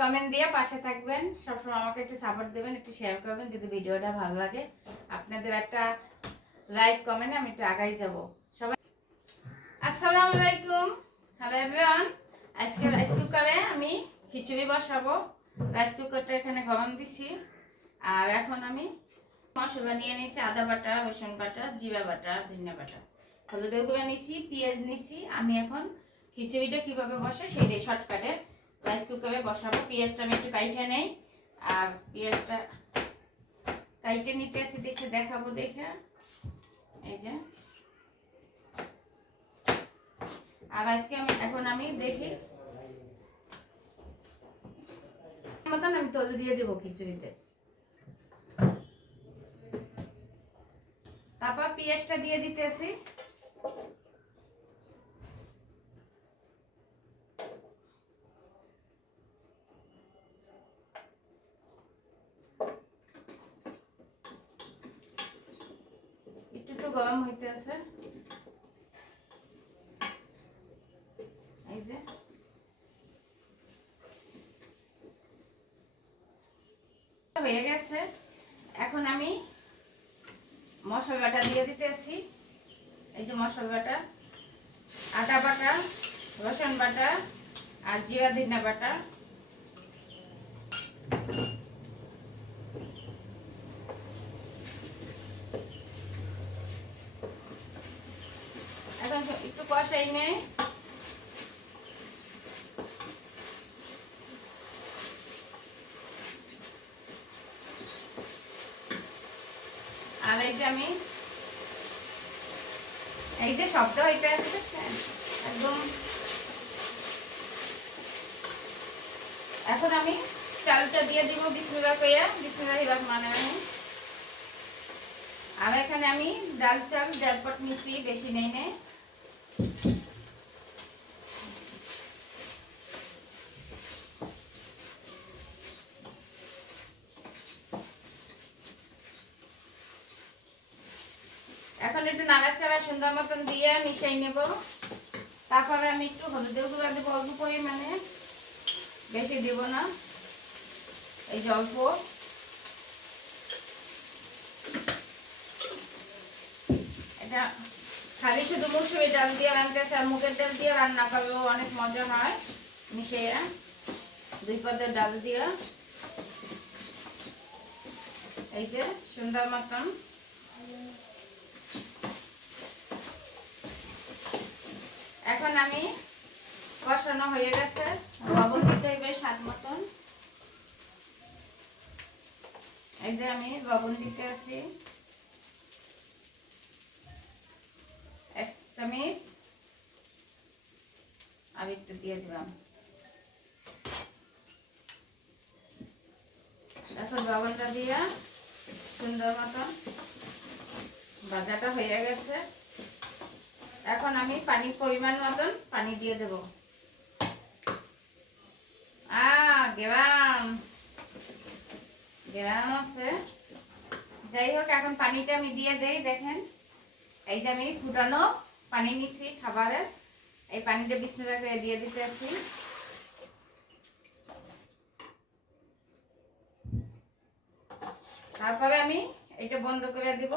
Comment দিয়ে পাশে থাকবেন, সবসময় আমাকে একটু সাপোর্ট দেবেন, একটু শেয়ার করবেন যদি ভিডিওটা ভালো লাগে। আপনাদের একটা লাইক কমেন্ট আমি একটু আগাই যাব। সবাই আসসালামু আলাইকুম, হ্যালো এভরিওয়ান। আজকে রাইস কুকারে আমি খিচুড়ি বসাবো। রাইস কুকারটা এখানে গরম দিছি। আর এখন আমি মশলা নিয়ে নিয়েছি, আদা বাটা, রসুন বাটা, জিরা বাটা, ধনিয়া বাটা, হলুদের গুঁড়া নিয়েছি, পেঁয়াজ নিয়েছি। আমি এখন খিচুড়িটা কীভাবে বসে সেটাই শর্টকাটে রাইস কুকারে বসাবো। পেঁয়াজটা আমি একটু কাইটে নেই, আর পেঁয়াজটা কাইটে নিতে আছি দেখে দেখাবো। দেখে এই যে, আর আজকে আমি দেখি মতন আমি তলে দিয়ে দেবো খিচুড়িতে। তারপর পেঁয়াজটা দিয়ে দিতেছি। একটু গরম হইতে আছে। এই যে হয়ে গেছে। এখন আমি মশলাটা দিয়ে দিতেছি। এই যে মশলাটা, আদা বাটা, রসুন বাটা আর জিরা ধনিয়া বাটা। এখন একটু কষাই নেই। আর এই যে আমি এই যে শব্দ হইতে আছে একদম। এখন আমি চালটা দিয়ে দিব বিসমিল্লাহ কইয়া, বিসমিল্লাহির রহমানির রহিম। আর এখানে আমি ডাল চাল 1.5 পট নিচ্ছি, বেশি নেই নে। এখন একটু নাড়াচাড়া সুন্দর মতন দিয়ে মিশাই নেব। তারপরে আমি একটু হলুদের গুঁড়া দেবো অল্প পরিমাণে, বেশি দিব না, এই যে অল্প। এটা খালি শুধু মুসুরি ডাল দিয়ে রান্নাতে আর মুগের ডাল দিয়ে রান্না করবো, অনেক মজা হয় মিশিয়ে। 2 পদের ডাল দিয়ে এই যে সুন্দর মতন। এখন আমি কষানো হয়ে গেছে, লবণ দিতে হবে স্বাদ মতন। এই যে আমি লবণ দিতে আছি 1 চামচ, আর একটু দিয়ে দিলাম। এখন লবণটা দিয়ে সুন্দর মতন ভাজাটা হয়ে গেছে। এখন আমি পানির পরিমাণ মতন পানি দিয়ে দেব। গেলাম গেলাম আছে। যাই হোক, এখন পানিটা আমি দিয়ে দেই। দেখেন এই যে আমি ফুটানো পানি নিছি খাবারের, এই পানিটা বিসমিল্লাহ করে দিয়ে দিতে আছি। তারপরে আমি এটা বন্ধ করে দিব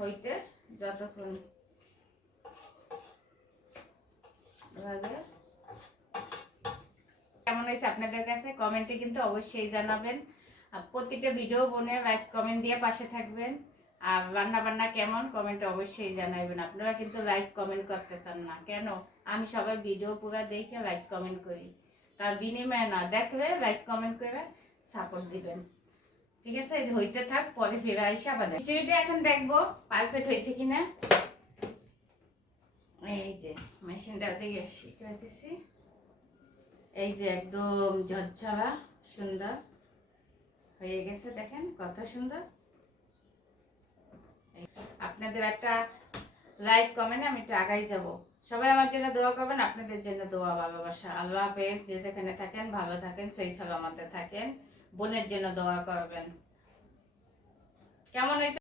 হইতে যতক্ষণ লাগে। কেমন হয়েছে আপনাদের কাছে কমেন্টে কিন্তু অবশ্যই জানাবেন। আর প্রতিটা ভিডিও বনে লাইক কমেন্ট দিয়ে পাশে থাকবেন। আর রান্না বান্না কেমন কমেন্টে অবশ্যই জানাবেন। আপনারা কিন্তু লাইক কমেন্ট করতে চান না কেন? আমি সবাই ভিডিও পুরো দেখে লাইক কমেন্ট করি, তার বিনিময়ে না দেখলে লাইক কমেন্ট করে সাপোর্ট দিবেন। ঠিক আছে, হইতে থাক, পরে ফিরে আসি আবার। খিচুড়িটা এখন দেখবো পারফেক্ট হয়েছে কিনা। এই যে মেশিনটা দিয়ে শিখে দিছি। এই যে একদম ঝরঝরা সুন্দর হয়ে গেছে, দেখেন কত সুন্দর। আপনাদের একটা লাইক কমেন্ট আমি একটু আগাই যাব। সবাই আমার জন্য দোয়া করবেন, আপনাদের জন্য দোয়া ভালোবাসা। আল্লাহ হাফেজ। যে যেখানে থাকেন ভালো থাকেন, সই সালামতে থাকেন। বোনের জন্য দোয়া করবেন। কেমন হয়েছে?